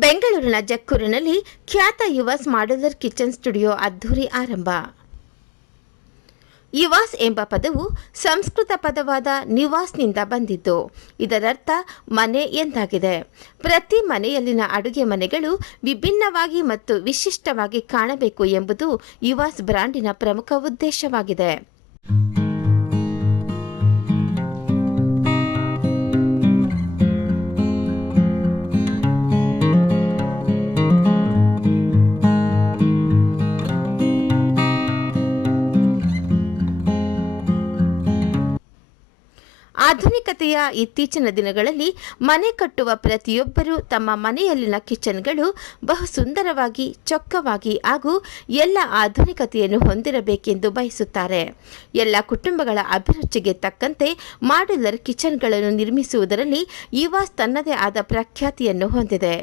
ಬೆಂಗಳೂರಿನ ಜಕ್ಕೂರಿನಲ್ಲಿ ಖ್ಯಾತ ಯುವಾಸ್ modular kitchen studio ಅದ್ಧೂರಿ ಆರಂಭ. ಯುವಾಸ್ ಎಂಬ ಪದವು ಸಂಸ್ಕೃತ ಪದವಾದ ನಿವಾಸ್ನಿಂದ ಬಂದಿದ್ದು, ಇದರರ್ಥ ಮನೆ ಎಂದಾಗಿದೆ. ಪ್ರತಿ ಮನೆಯಲ್ಲಿನ ಅಡುಗೆ ಮನೆಗಳು ವಿಭಿನ್ನವಾಗಿ ಮತ್ತು ವಿಶಿಷ್ಟವಾಗಿ ಕಾಣಬೇಕು ಎಂಬುದು ಯುವಾಸ್ ಬ್ರಾಂಡಿನ ಪ್ರಮುಖ ಉದ್ದೇಶವಾಗಿದೆ. ಆಧುನಿಕತೆಯ ಇತ್ತೀಚಿನ ದಿನಗಳಲ್ಲಿ ಮನೆ ಕಟ್ಟುವ ಪ್ರತಿಯೊಬ್ಬರೂ ತಮ್ಮ ಮನೆಯಲ್ಲಿನ ಕಿಚನ್ಗಳು ಬಹು ಸುಂದರವಾಗಿ ಚೊಕ್ಕವಾಗಿ ಹಾಗೂ ಎಲ್ಲ ಆಧುನಿಕತೆಯನ್ನು ಹೊಂದಿರಬೇಕೆಂದು ಬಯಸುತ್ತಾರೆ. ಎಲ್ಲ ಕುಟುಂಬಗಳ ಅಭಿರುಚಿಗೆ ತಕ್ಕಂತೆ ಮಾಡ್ಯುಲರ್ ಕಿಚನ್ಗಳನ್ನು ನಿರ್ಮಿಸುವುದರಲ್ಲಿ ಯುವಾಸ್ ತನ್ನದೇ ಆದ ಪ್ರಖ್ಯಾತಿಯನ್ನು ಹೊಂದಿದೆ.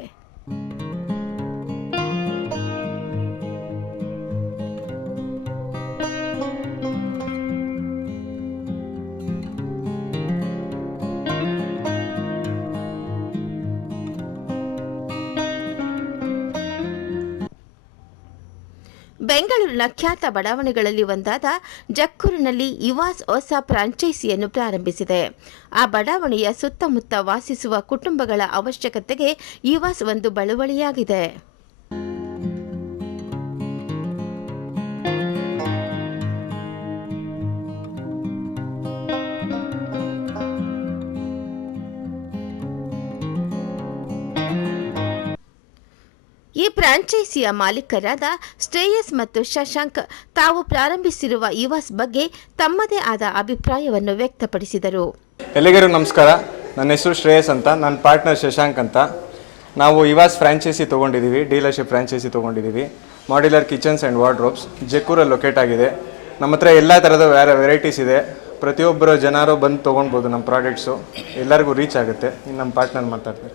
ಬೆಂಗಳೂರಿನ ಖ್ಯಾತ ಬಡಾವಣೆಗಳಲ್ಲಿ ಒಂದಾದ ಜಕ್ಕೂರಿನಲ್ಲಿ ಯುವಾಸ್ ಹೊಸ ಫ್ರಾಂಚೈಸಿಯನ್ನು ಪ್ರಾರಂಭಿಸಿದೆ. ಆ ಬಡಾವಣೆಯ ಸುತ್ತಮುತ್ತ ವಾಸಿಸುವ ಕುಟುಂಬಗಳ ಅವಶ್ಯಕತೆಗೆ ಯುವಾಸ್ ಒಂದು ಬಳುವಳಿಯಾಗಿದೆ. ಈ ಫ್ರಾಂಚೈಸಿಯ ಮಾಲೀಕರಾದ ಶ್ರೇಯಸ್ ಮತ್ತು ಶಶಾಂಕ್ ತಾವು ಪ್ರಾರಂಭಿಸಿರುವ ಯುವಾಸ್ ಬಗ್ಗೆ ತಮ್ಮದೇ ಆದ ಅಭಿಪ್ರಾಯವನ್ನು ವ್ಯಕ್ತಪಡಿಸಿದರು. ಎಲ್ಲಿಗರಿಗೂ ನಮಸ್ಕಾರ. ನನ್ನ ಹೆಸರು ಶ್ರೇಯಸ್ ಅಂತ. ನನ್ನ ಪಾರ್ಟ್ನರ್ ಶಶಾಂಕ್ ಅಂತ. ನಾವು ಇವಾಸ್ ಫ್ರಾಂಚೈಸಿ ತೊಗೊಂಡಿದ್ದೀವಿ ಡೀಲರ್ಶಿಪ್ ಫ್ರಾಂಚೈಸಿ ತೊಗೊಂಡಿದ್ದೀವಿ. ಮಾಡ್ಯುಲರ್ ಕಿಚನ್ಸ್ ಆ್ಯಂಡ್ ವಾರ್ಡ್ರೋಬ್ಸ್ ಜಕ್ಕೂರಲ್ಲಿ ಲೊಕೇಟ್ ಆಗಿದೆ. ನಮ್ಮ ಹತ್ರ ಎಲ್ಲ ಥರದ ವ್ಯಾರ ವೆರೈಟೀಸ್ ಇದೆ. ಪ್ರತಿಯೊಬ್ಬರು ಜನರು ಬಂದು ತೊಗೊಳ್ಬೋದು ನಮ್ಮ ಪ್ರಾಡಕ್ಟ್ಸು ಎಲ್ಲರಿಗೂ ರೀಚ್ ಆಗುತ್ತೆ. ಇನ್ನು ನಮ್ಮ ಪಾರ್ಟ್ನರ್ ಮಾತಾಡ್ತಾರೆ.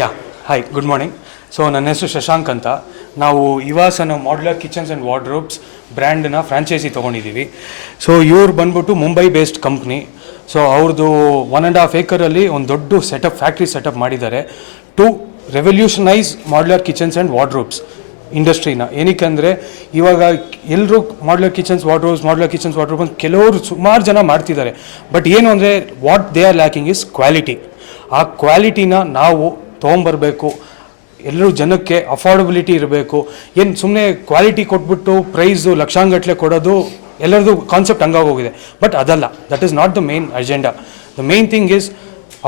Yeah. Hi good morning so ನನ್ನ ಹೆಸರು ಶಶಾಂಕ್ ಅಂತ. ನಾವು ಇವಾಸನ ಮಾಡ್ಯುಲರ್ ಕಿಚನ್ಸ್ ಆ್ಯಂಡ್ ವಾರ್ಡ್ರೋಬ್ಸ್ ಬ್ರ್ಯಾಂಡನ್ನ ಫ್ರಾಂಚೈಸಿ ತೊಗೊಂಡಿದ್ದೀವಿ. ಸೊ ಇವ್ರು ಬಂದ್ಬಿಟ್ಟು ಮುಂಬೈ ಬೇಸ್ಡ್ ಕಂಪ್ನಿ ಸೊ ಅವ್ರದ್ದು ಒನ್ ಆ್ಯಂಡ್ ಹಾಫ್ ಏಕರಲ್ಲಿ ಒಂದು ದೊಡ್ಡ ಸೆಟಪ್ ಫ್ಯಾಕ್ಟ್ರಿ ಸೆಟಪ್ ಮಾಡಿದ್ದಾರೆ to revolutionise modular kitchens and wardrobes ಇಂಡಸ್ಟ್ರಿನ ಏನಕ್ಕೆ ಅಂದರೆ, ಇವಾಗ ಎಲ್ಲರೂ modular kitchens wardrobes modular kitchens wardrobes ಅಂತ ಕೆಲವರು ಸುಮಾರು ಜನ ಮಾಡ್ತಿದ್ದಾರೆ. ಬಟ್ ಏನು ಅಂದರೆ what they are lacking is quality ಆ ಕ್ವಾಲಿಟಿನ ನಾವು ತೊಗೊಂಬರ್ಬೇಕು. ಎಲ್ಲರೂ ಜನಕ್ಕೆ ಅಫೋರ್ಡಬಿಲಿಟಿ ಇರಬೇಕು. ಏನು ಸುಮ್ಮನೆ ಕ್ವಾಲಿಟಿ ಕೊಟ್ಬಿಟ್ಟು ಪ್ರೈಸು ಲಕ್ಷಾಂಗಟ್ಲೆ ಕೊಡೋದು ಎಲ್ಲರದು ಕಾನ್ಸೆಪ್ಟ್ ಹಂಗಾಗೋಗಿದೆ. ಬಟ್ ಅದಲ್ಲ that is not the main agenda the main thing is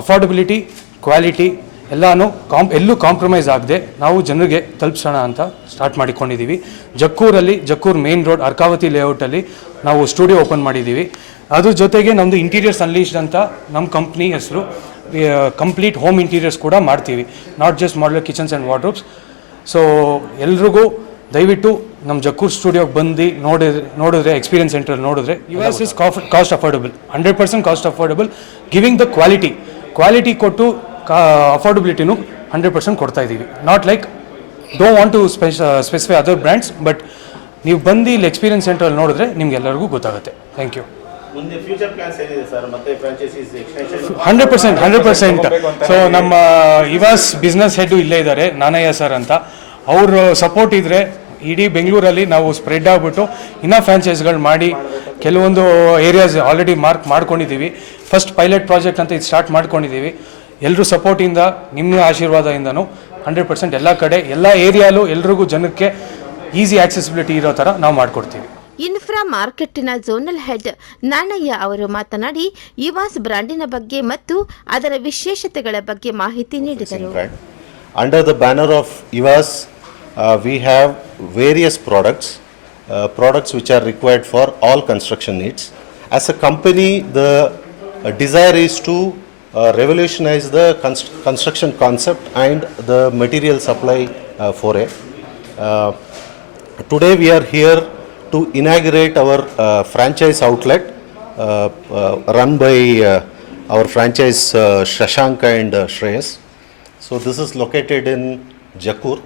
affordability quality ಎಲ್ಲನೂ ಕಾಂಪ್ ಎಲ್ಲೂ ಕಾಂಪ್ರಮೈಸ್ ಆಗದೆ ನಾವು ಜನರಿಗೆ ತಲುಪಿಸೋಣ ಅಂತ ಸ್ಟಾರ್ಟ್ ಮಾಡಿಕೊಂಡಿದ್ದೀವಿ ಜಕ್ಕೂರಲ್ಲಿ, ಜಕ್ಕೂರ್ ಮೇನ್ ರೋಡ್ ಅರ್ಕಾವತಿ ಲೇಔಟಲ್ಲಿ ನಾವು ಸ್ಟುಡಿಯೋ ಓಪನ್ ಮಾಡಿದ್ದೀವಿ ಅದ್ರ ಜೊತೆಗೆ ನಮ್ಮದು ಇಂಟೀರಿಯರ್ಸ್ ಅನ್ಲೀಸ್ಡ್ ಅಂತ ನಮ್ಮ ಕಂಪ್ನಿ ಹೆಸರು. ಕಂಪ್ಲೀಟ್ ಹೋಮ್ ಇಂಟೀರಿಯರ್ಸ್ ಕೂಡ ಮಾಡ್ತೀವಿ. Not just modular kitchens and wardrobes so ಎಲ್ರಿಗೂ ದಯವಿಟ್ಟು ನಮ್ಮ ಜಕ್ಕೂರ್ ಸ್ಟುಡಿಯೋಗೆ ಬಂದು ನೋಡಿದ್ರೆ ನೋಡಿದ್ರೆ ಎಕ್ಸ್ಪೀರಿಯನ್ಸ್ ಸೆಂಟ್ರಲ್ಲಿ ನೋಡಿದ್ರೆ Evas is cost affordable hundred percent cost affordable giving the quality quality ಕೊಟ್ಟು ಅಫೋರ್ಡಬಿಲಿಟಿನೂ ಹಂಡ್ರೆಡ್ ಪರ್ಸೆಂಟ್ ಕೊಡ್ತಾ ಇದ್ದೀವಿ not like do want to ಸ್ಪೆಷ specify other brands but ನೀವು ಬಂದು ಇಲ್ಲಿ ಎಕ್ಸ್ಪೀರಿಯನ್ಸ್ ಸೆಂಟ್ರಲ್ಲಿ ನೋಡಿದ್ರೆ ನಿಮ್ಗೆ ಎಲ್ಲರಿಗೂ ಗೊತ್ತಾಗುತ್ತೆ. ಥ್ಯಾಂಕ್ ಯು ಮುಂದೆ ಫ್ಯೂಚರ್ ಪ್ಲಾನ್ಸ್ ಏನಿದೆ ಸರ್ ಮತ್ತೆ franchises extension hundred percent hundred percent so ನಮ್ಮ ಇವಾಸ್ ಬಿಸ್ನೆಸ್ ಹೆಡ್ ಇಲ್ಲೇ ಇದ್ದಾರೆ ನಾನಯ್ಯ ಸರ್ ಅಂತ. ಅವರು ಸಪೋರ್ಟ್ ಇದ್ದರೆ ಇಡೀ ಬೆಂಗಳೂರಲ್ಲಿ ನಾವು ಸ್ಪ್ರೆಡ್ ಆಗಿಬಿಟ್ಟು ಇನ್ನೂ ಫ್ರಾಂಚೈಸ್ಗಳು ಮಾಡಿ ಕೆಲವೊಂದು ಏರಿಯಾಸ್ ಆಲ್ರೆಡಿ ಮಾರ್ಕ್ ಮಾಡ್ಕೊಂಡಿದ್ದೀವಿ. ಫಸ್ಟ್ ಪೈಲಟ್ ಪ್ರಾಜೆಕ್ಟ್ ಅಂತ ಇದು ಸ್ಟಾರ್ಟ್ ಮಾಡ್ಕೊಂಡಿದ್ದೀವಿ. ಎಲ್ಲರೂ ಸಪೋರ್ಟಿಂದ ನಿಮ್ಮ ಆಶೀರ್ವಾದದಿಂದನೂ ಹಂಡ್ರೆಡ್ ಪರ್ಸೆಂಟ್ ಎಲ್ಲ ಕಡೆ ಎಲ್ಲ ಏರಿಯಾಲು ಎಲ್ರಿಗೂ ಜನಕ್ಕೆ ಈಸಿ ಆಕ್ಸೆಸಿಬಿಲಿಟಿ ಇರೋ ಥರ ನಾವು ಮಾಡಿಕೊಡ್ತೀವಿ. ಇನ್ಫ್ರಾ ಮಾರ್ಕೆಟ್ನ ಝೋನಲ್ ಹೆಡ್ ನಾಣಯ್ಯ ಅವರು ಮಾತನಾಡಿ ಇವಾಸ್ ಬ್ರಾಂಡಿನ ಬಗ್ಗೆ ಮತ್ತು ಅದರ ವಿಶೇಷತೆಗಳ ಬಗ್ಗೆ ಮಾಹಿತಿ ನೀಡಿದರು. Under the banner of Evas we have various products products which are required for all construction needs as a company the desire is to revolutionize the to concept revolutionize the supply construction concept and the material supply uh, to inaugurate our uh, franchise outlet uh, uh, run by uh, our franchise uh, Shashank and uh, Shreyas. So, this is located in Jakur.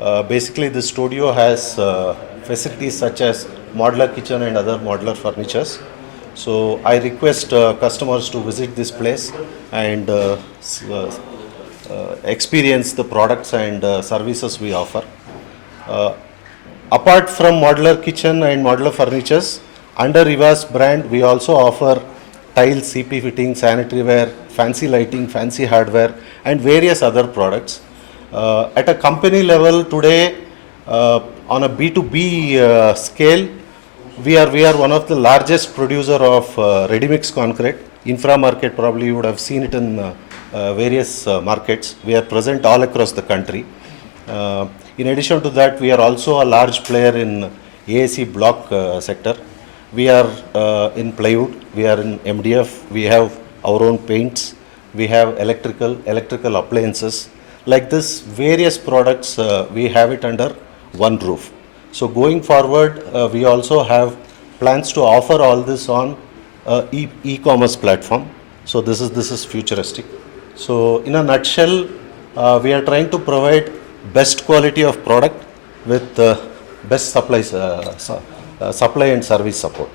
Uh, basically, this studio has uh, facilities such as modular kitchen and other modular furnitures. So, I request uh, customers to visit this place and uh, uh, uh, experience the products and uh, services we offer. Uh, apart from modular kitchen and modular furnitures, under Rivas brand, we also offer tiles, CP fitting, sanitary ware, fancy lighting, fancy hardware, and various other products. Uh, at a company level today, uh, on a B2B uh, scale, we are, we are one of the largest producer of uh, ready-mix concrete. Infra market, probably you would have seen it in uh, uh, various uh, markets. We are present all across the country. Uh, In addition to that, we are also a large player in AAC block uh, sector. We are uh, in plywood, we are in MDF, we have our own paints, we have electrical, electrical appliances. Like this, various products, we have it under one roof. So going forward, we also have plans to offer all this on uh, e- e-commerce platform. So this is, this is futuristic. So in a nutshell, uh, we are trying to provide best quality of product with uh, best supplies, uh, su- uh, supply and service support.